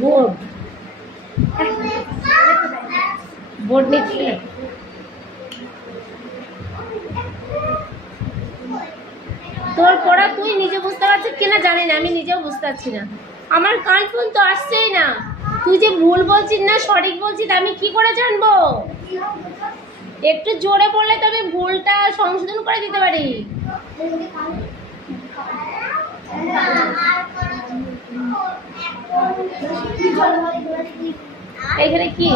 Board board নিচ্ছে তোর পড়া তুই নিজে বুঝতে পারছিস কিনা জানি না, আমি নিজেও বুঝতে পারছি না। আমার কান ফোন তো আসছেই না। তুই যে ভুল বলছিস না সঠিক বলছিস আমি কি করে জানবো? একটু জোরে বললে তো আমি ভুলটা সংশোধন করে দিতে পারি। এখানে কি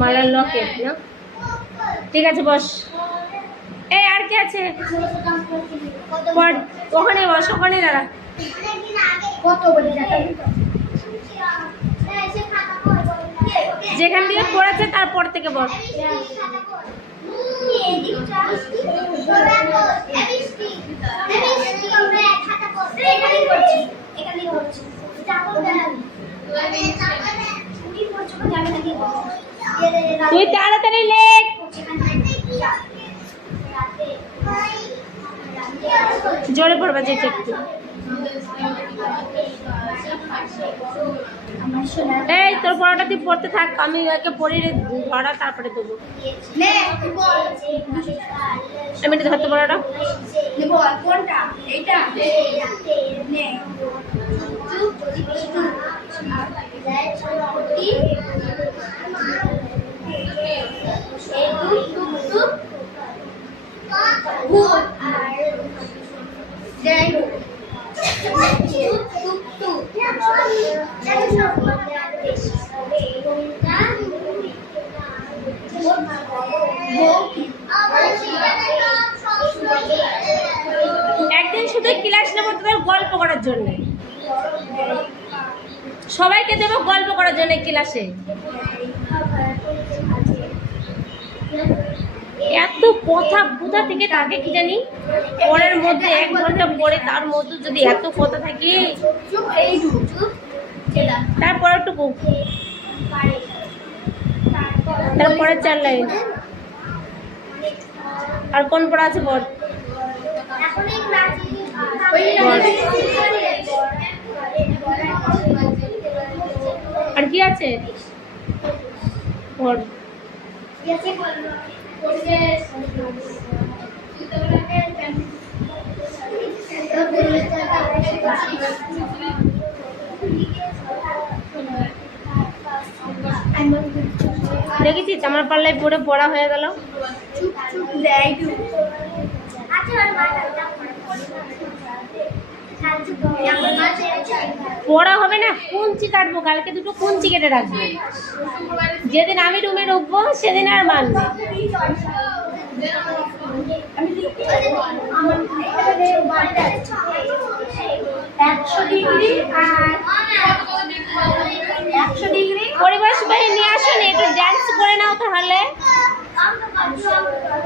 মালার লকেট না? ঠিক আছে বস। এই আর কি আছে? ওখানে বস, ওখানে দাঁড়া। যেখান থেকে পড়েছে তারপর থেকে বস। তুই তাড়াতাড়ি লেখ। জোরে পড়বা যে একটু। এই তোর পড়াটা তুই পড়তে থাক, আমি একে পড়িয়ে ধরা তারপরে দেবো। আমি এটা ধরতে পড়াটা একদিন শুধু ক্লাস নেবো তোদের গল্প করার জন্য, সবাইকে দেবো গল্প করার জন্য ক্লাসে। এত কথা কোথা থেকে থাকে কি জানি, পরের মধ্যে 1 ঘন্টা পরে তার মধ্যে যদি এত কথা থাকে। তারপর টুকু তারপরে 4 লাইন। আর কোন পড়া আছে বল? আর কি আছে বল? দেখেছিস আমার পাল্লায় পড়ে পড়া হয়ে গেল। পড়া হবে না, কুঞ্চি কাটবো কালকে, দুটো কুঞ্চি কেটে রাখবো। যেদিন আমি রুমে ঢুকবো সেদিন আর মানবে। পরিবেশ ভাই নিয়ে আসুন, একটু ডান্স করে নাও তাহলে।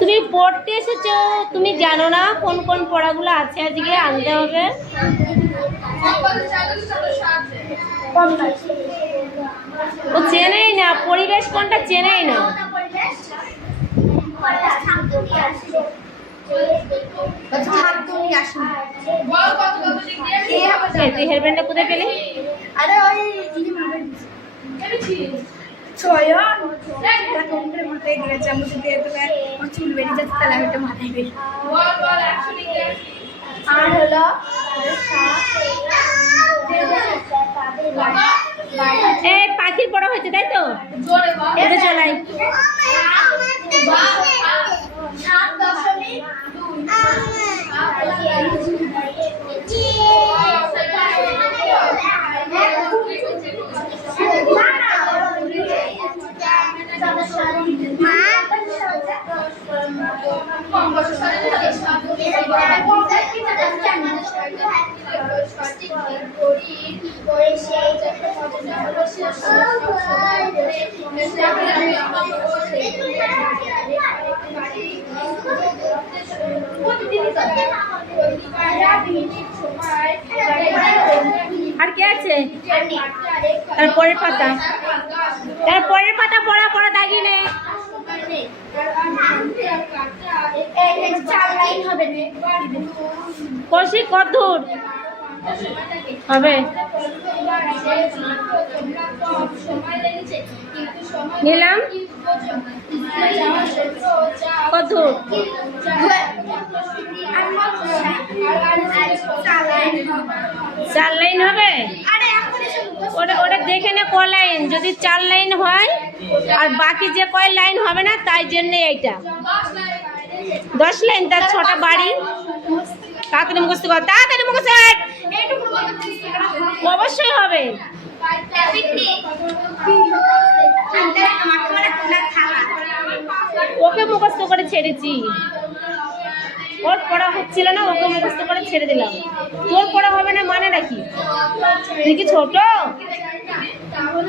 তুমি পড়তে এসেছো, তুমি জানো না কোন কোন পড়াগুলো আছে আজকে আনতে হবে। ও চেনেই না পরিবেশ কোনটা, চেনেই না। তুই হেয়ারব্যান্ডটা কোথায় পেলি? চুল বেরিয়ে যাচ্ছে তাহলে আমি একটা মাথায় বেরি। আর হলো এই পাখির পড়া হয়েছে তাই তো? এটা চলাই আর কে আছে? তারপরের পাতা, তারপরের পাতা পড়া পড়া দাগি নে। কষি কত দূর হবে? নিলাম কত দূর? 4 লাইন হবে? ওটা ওটা দেখে নে ক লাইন। যদি 4 লাইন হয় আর বাকি যে কয় লাইন হবে না, তাই জন্য এইটা 10 লাইন, তার 6টা বাড়ি। তাড়াতাড়ি মুখস্থ কর, তাড়াতাড়ি মুখস্থ কর। অবশ্যই হবে। ওকে মুখস্থ করে ছেড়েছি, ওর পড়া হচ্ছিল না, ওকে মুখস্থ করে ছেড়ে দিলাম। তোর পড়া হবে না মানে নাকি? তুই কি ছোট?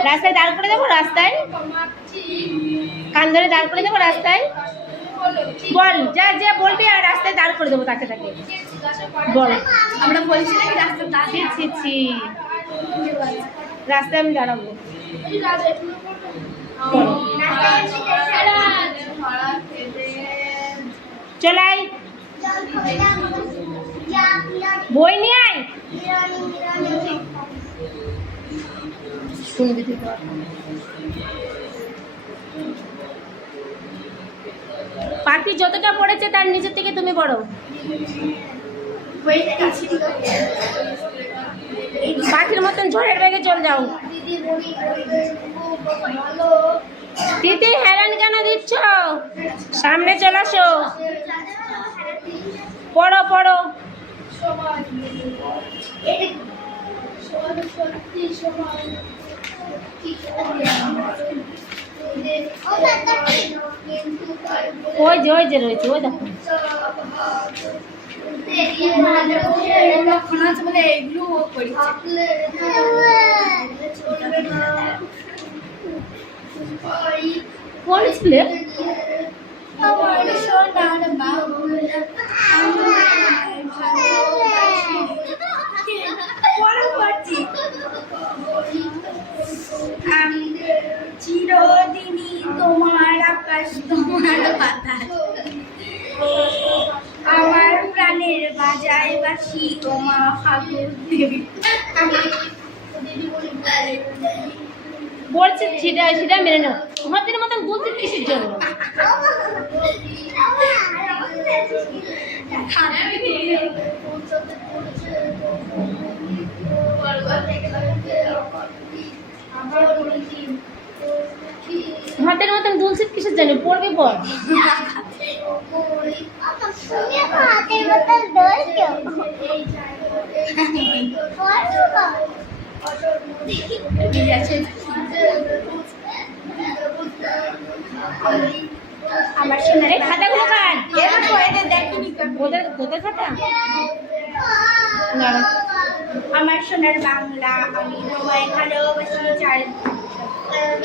রাস্তায় দাঁড় করে দেবো, রাস্তায় কান ধরে দাঁড় করে দেবো রাস্তায়। বল, যা যা বলবি আর রাস্তায় দাঁড় করে দেবো তাকে তাকে। বল, আমরা বলছি নাকি রাস্তায় দাঁড়িয়েছি? রাস্তায় আমি দাঁড়াবো। চলাই বই নিয়ে আয়। শুনবি তুই? পাখি যতটা পড়েছে তার নিচের থেকে তুমি পড়ো। পাখির মতন ঝড়ের বেগে চল যাও। দিদি হেরান কেন দিচ্ছ? সামনে চলে আসো, পড়ো পড়ো। ওই যে রয়েছে, ওই দেখো। কোন স্কুলে? চিরদিনই তোমার আকাশ তোমার বাতাস, আমার প্রাণের বাজায় বাসি তোমার ফাগুন দেবী। বলছি সেটা সেটা মেনে নাও। তোমাদের মতন বলতে কিসের জন্য? হাতের মতন দুলছে কিসের জন্য? পড়বে পড়। আমার সোনার খাতাগুলো কাট। ওদের খাতা। আমার সোনার বাংলা, আমি তোমায় ভালোবাসি।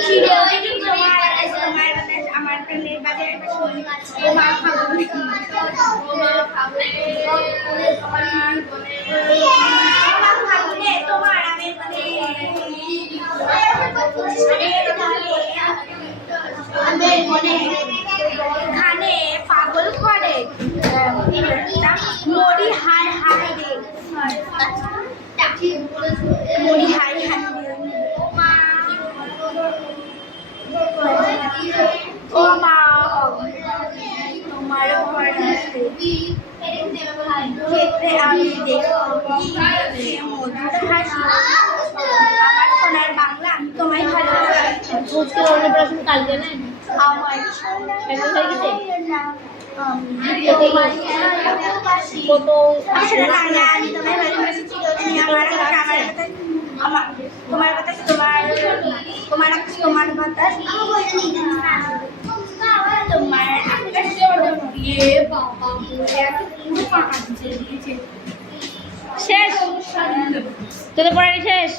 চিরদিনই তোমার আকাশ তোমার বাতাস, আমার প্রাণের বাজায় বাসি তোমার ফাগুন। তোমার আমের মনে খানে পাগল করে মরি হায় হায় রে, মরি হায় হায় ও মা, তোমার ক্ষেত্রে আমি দেখি মধুর হাসি। আমার সোনার বাংলা, আমি তোমায় ভালোবাসি। অন্নপ্রাশন কালকে না? আমার হয়ে গেছে কত বাংলা, আমি তোমায় ভালোবাসি। চিরদিনই আমার তোমার বাতাস, তোমার আকাশ তোমার বাতাস, তোমার আকাশ। শেষ তোদের পড়াটা শেষ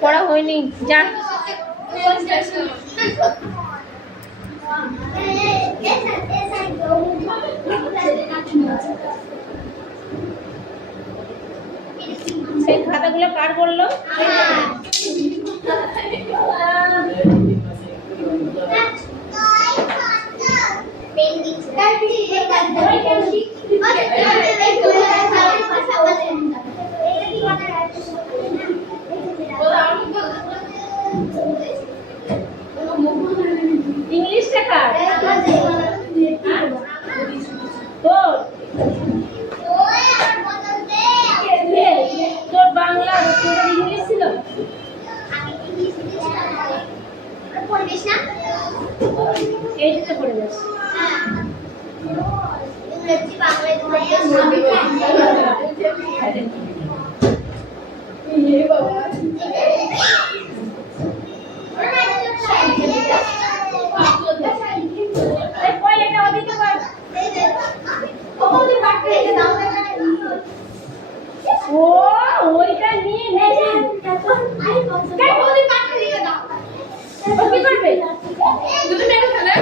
পড়া হয়নি যা সেই খাতাগুলো কার করলো ইংলিশটা কার তোর তোর বাংলা তোর ইংলিশ ছিল এইটা পড়ে যাচ্ছে ও ওইটা নিয়ে নেছে কি করবে তুমি মেরে ফেলে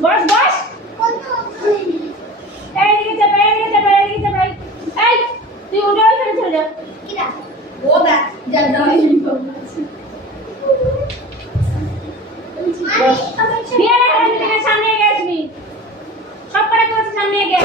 বস বস এইদিকে যাবে এইদিকে যাবে এইদিকে যাবে এই তুই উঠে ওইখানে চলে যা ও দেখ যা যা বিয়ারে হাত থেকে সামনে এগিয়ে আসবি সব করে তোর সামনে এগিয়ে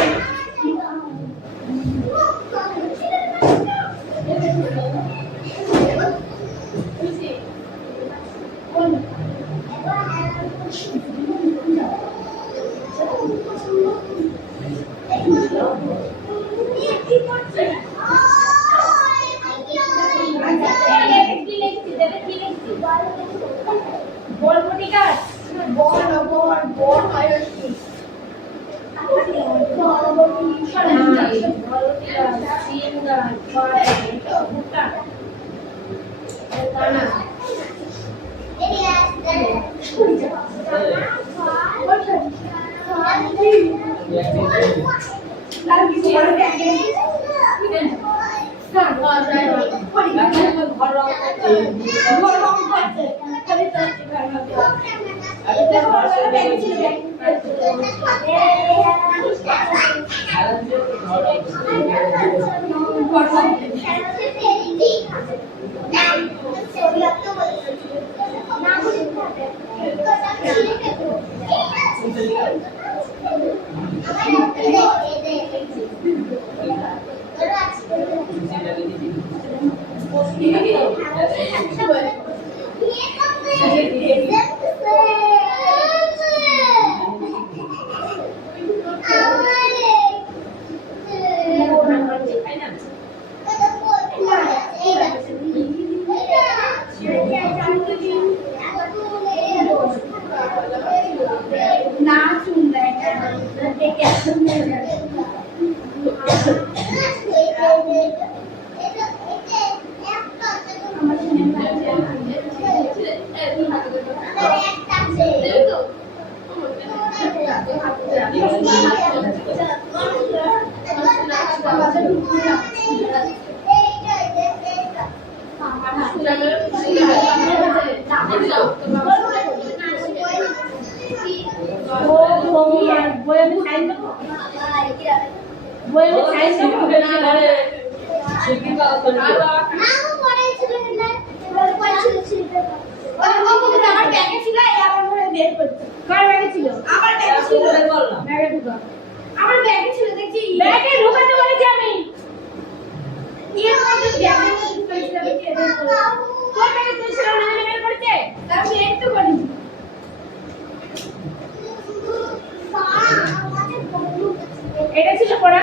এটা ছিল পড়া।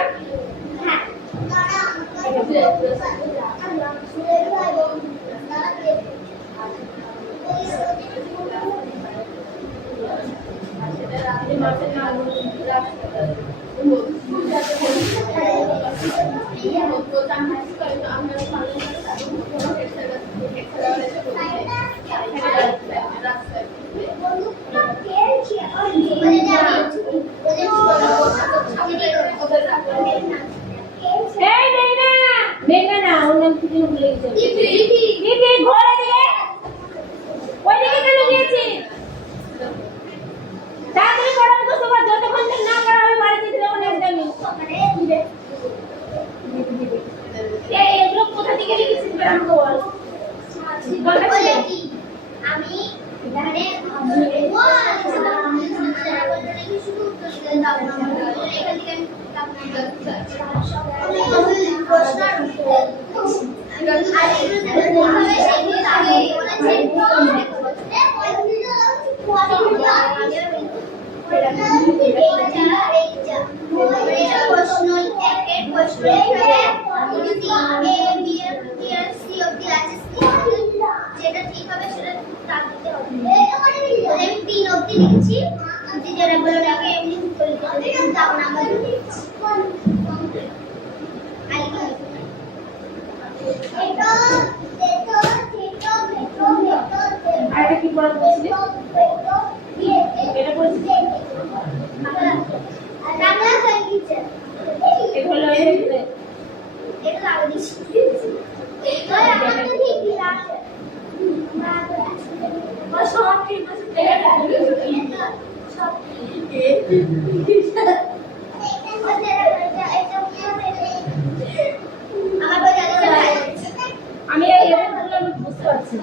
আমি এখানে যেটা ঠিক হবে সেটা তার দিতে হবে। আমি 3 অবধি লিখছি, যেটা বলে রাখে এমনি উত্তর লিখতে হবে, তাও নাম্বার দিচ্ছি। আরেকটা কি পড়া বলছিলি? এটা বলছিস? বাংলা সঙ্গীত এটা হলো এটা লাগা দিচ্ছি। তাই আমাদের ঠিক ঠিক আছে। সব ঠিক আছে। সব আমি বুঝতে পারছি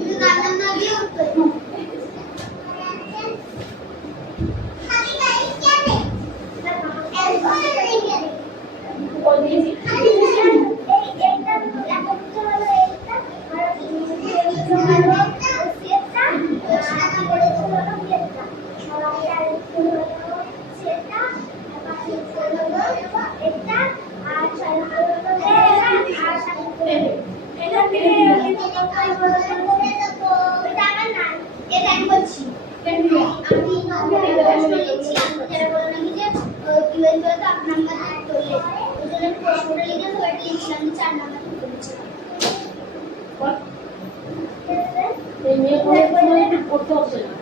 পড়তে হচ্ছে না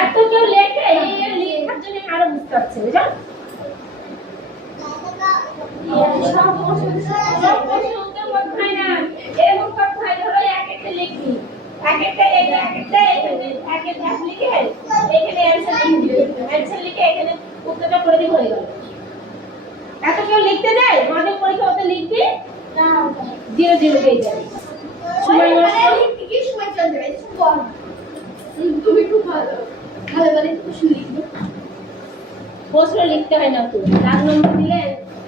এত কেউ লেখে এই লেখার জন্য আরো বুঝতে পারছে বুঝছো সব প্রশ্ন উত্তর করতে হয় না এরকম করতে হয় ধরো এক একটা লিখবি এক একটা এখানে এক একটা লিখে এখানে অ্যানসার লিখে এখানে উত্তরটা করে দিয়ে হয়ে গেল এত কেউ লিখতে যায় আমাদের পরীক্ষা ওতে লিখবি না 0 পেয়ে যাবে সময় কি সময় চলে যাবে তুমি খুব ভালো ভালো ভালো প্রশ্ন লিখবে প্রশ্ন লিখতে হয় না তো দাগ নম্বর দিলে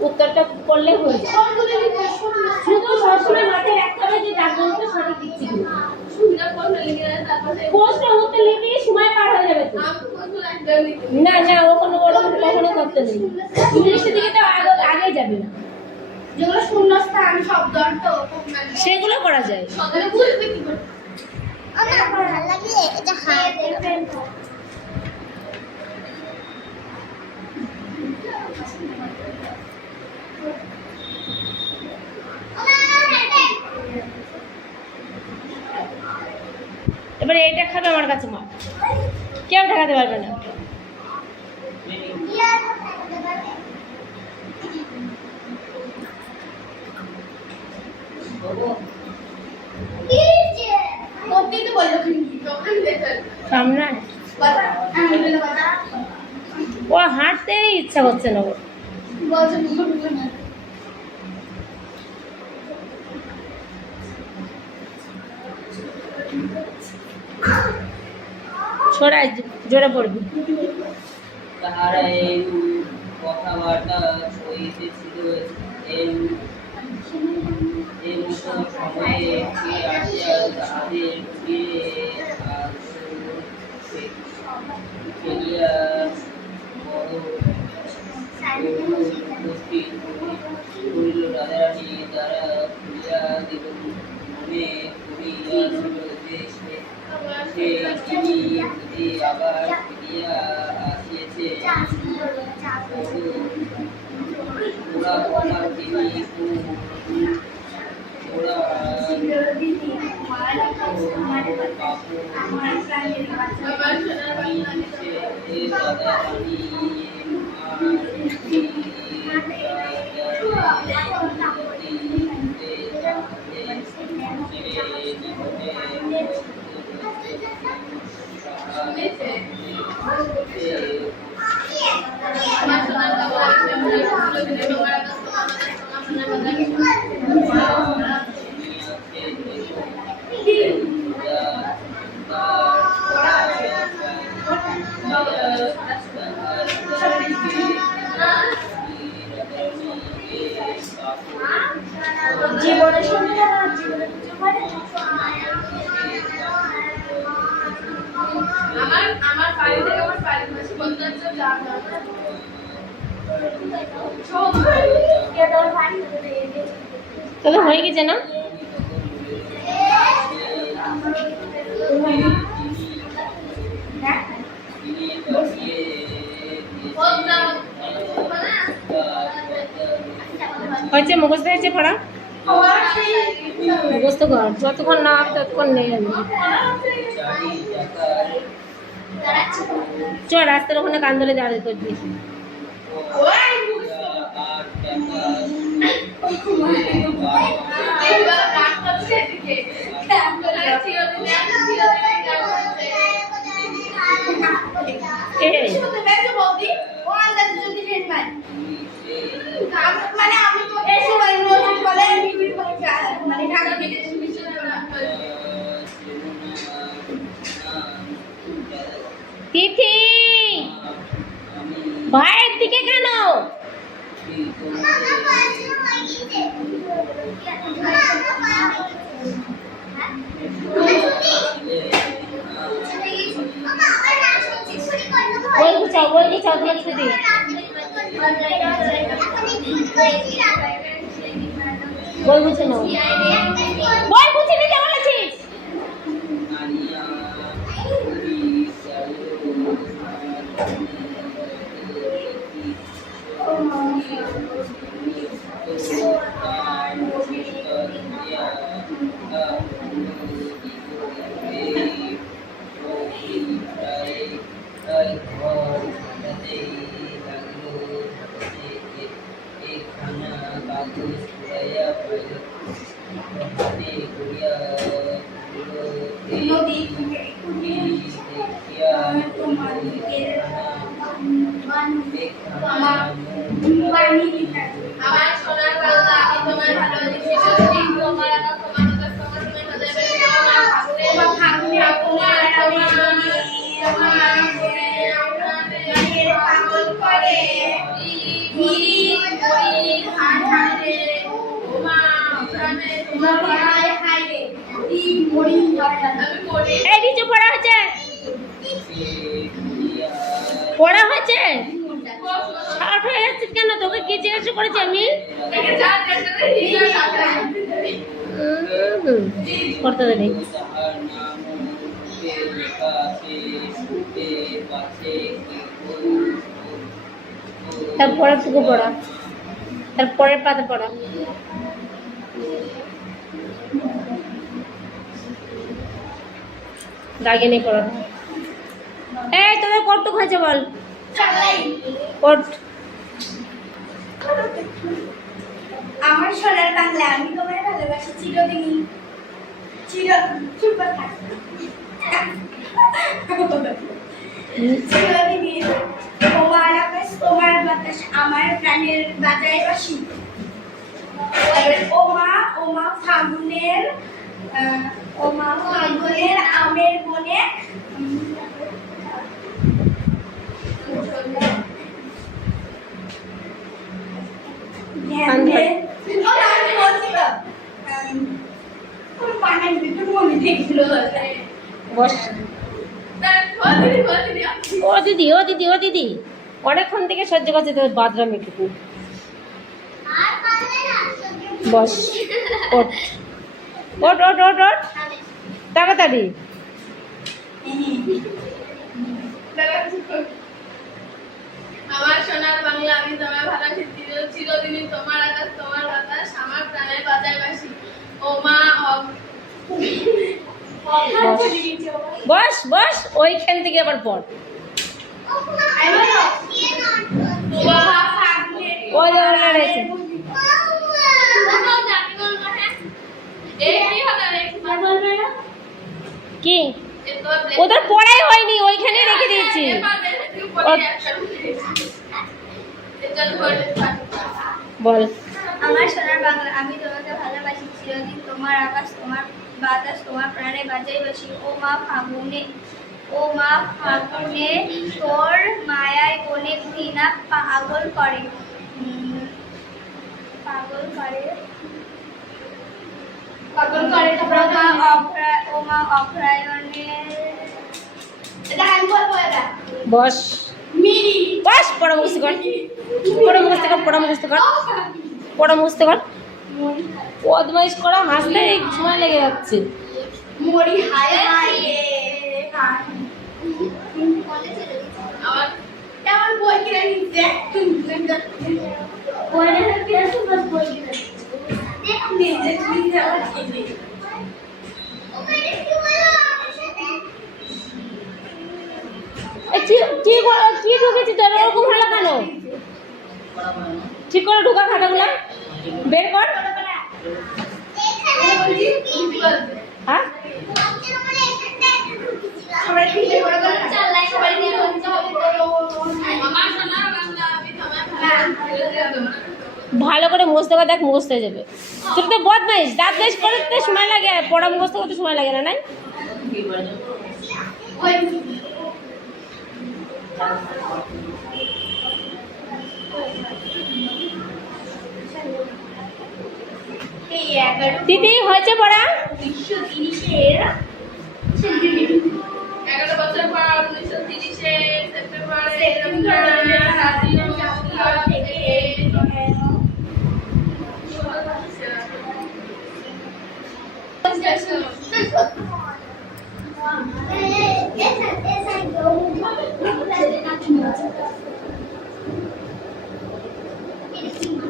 উত্তরটা করলে হয়ে যায় শুধু সবসময় মাথায় রাখতে হবে যে দাগ নম্বরটা সঠিক দিচ্ছি প্রশ্ন উত্তর লিখলে সময় পার হয়ে যাবে তো না না ওখানে ওরকম কখনো করতে নেই ইংলিশের দিকে তো আগে যাবে না যেগুলো শূন্যস্থান শব্দ অর্থ সেগুলো করা যায় সকালে বুঝবে কি করে আমার ভালো লাগে এটা হাত দেখবেন এবারে এটা খাবে আমার কাছে মা কেউ ঠেকাতে পারবে না সামনে ও হাঁটতেই ইচ্ছা করছে না ছোড়া জোরে পড়বি। তাহারা এই কথাবার্তা হইতেছিল, এমতো সময়ে কে আসিয়া তাহাদের ফেলিয়া উপস্থিত করিল। রাধারানী দ্বারা খুলিয়া দিল, মনে করিয়াছিল যে সে তিনি যদি আবার ফিরিয়া আসিয়াছে। ওরা কথা তিনি ওরা জীবনের সঙ্গে জীবনের আমার বাড়ি থেকে আমার বাড়ি মাসে বলতে হচ্ছে তোদের হয়ে গেছে না? হয়েছে, মুখস্থ হয়েছে পড়া? মুখস্থ কর, যতক্ষণ না হবে ততক্ষণ নেই আমি। চল রাস্তার ওখানে কান ধরে দাঁড়িয়ে করবি। মানে আমি তো এই সময় রোজ বলে মানে ঢাকা থেকে তিথি ভাইয়ের দিকে কেন? বই গুছাও ছুটি। বই গুছে নাও, বই গুছে নিতে বলেছিস। আমার সোনার বাংলা, আমি তোমার ভালোবাসি সত্যি, তোমার পড়া হয়েছে? শার্ট হয়ে যাচ্ছে কেন? তোকে কি জিজ্ঞাসা করেছি আমি? করতে দেবে তারপরের টুকু পড়া, তারপরের পাতা পড়া। দাগে নেই পড়ানো। এই তোদের কটুক হয়েছে বল। কট। আমার সোনার বাংলা, আমি তোমায় ভালোবাসি চিরদিনই, চুপ থাক চিরদিনই। তোমার আকাশ, তোমার বাতাস, আমার প্রাণের বাজায় বাসি। ওমা ফাগুনের আমের বনে কান ধর। বস। ও দিদি ও দিদি ও দিদি অনেকক্ষণ থেকে সহ্য করছে তোর বাদরাম একটু। আর পারলে না বস। ওঠ ওঠ ওঠ ওঠ ওঠ তাড়াতাড়ি। আমার সোনার বাংলা, আমি তোমার ভালোবাসি চিরদিনই, তোমার আকাশ তোমার বাতাস, আমার প্রাণের বাজায় বাসি। ও মা বস বস ওইখান থেকে আবার পড়। ওই যে ওরা রয়েছে। কি ওদের পড়াই হয়নি, ওইখানে রেখে দিয়েছি। বল। আমার সোনার বাংলা, আমি তোমাকে ভালোবাসি চিরদিন, তোমার আকাশ তোমার বাতাস, তোমার প্রাণে বাজাই বাসি। ও মা ফাগুনে তোর মায়ায় বনে ঘৃণা পাগল করে। ও মা অভ্রায়ণে বস বস পড়া মুখস্থ কর, পড়া মুখস্থ কর, পড়া মুখস্থ কর, পড়া মুখস্থ কর। বদমাইশ করা হাসলে সময় লেগে যাচ্ছে। আমার বই কিনে নিচ্ছে। কি ঢুকেছি তোর ওরকম হলো কেন? ঠিক করে ঢুকা খাতাগুলো বের কর। হ্যাঁ ভালো করে মুছতে কর, দেখ মুছতে যাবে। তোর তো বদমাইশ, দাঁত বেশ করতে সময় লাগে, পড়া মুছতে করতে সময় লাগে না। নাই দিদি হয়েছে পড়া? 11 বছর পর 1930 সেপ্টেম্বরে রবীন্দ্রনাথ স্বাধীন থেকে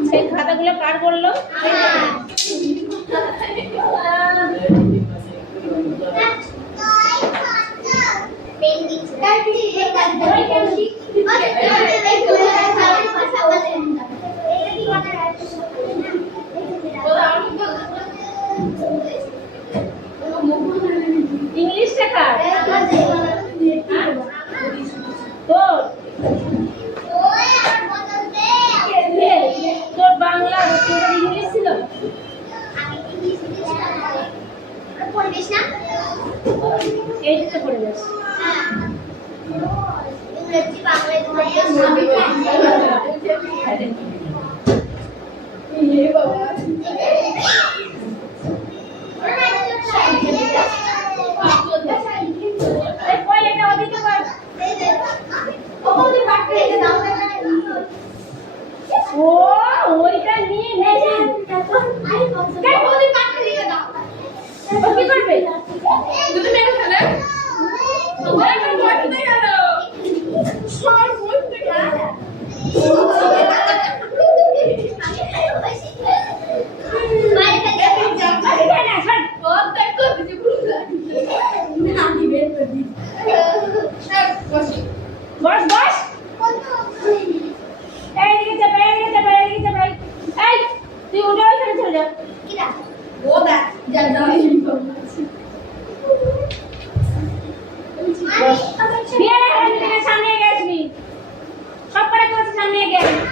সেই খাতাগুলো কার বললো? ইংলিশটা কার? তোর তোর বাংলা ইংলিশ ছিল? এইটা পড়ে যাচ্ছে। ও ওইটা নিয়ে নেবে কি করবে? যদি মেরে ফেলে তোমার বইতে গেল সব বইতে গেল। বস বস এইদিকে চাপা, এইদিকে চাপা, এইদিকে চাপা। এই তুই উঠে ওইখানে চলে যা। ও দেখ যা যা বিয়ে রেখে সামনে এগিয়ে আসবি, সব করে করছে সামনে এগিয়ে আসবি।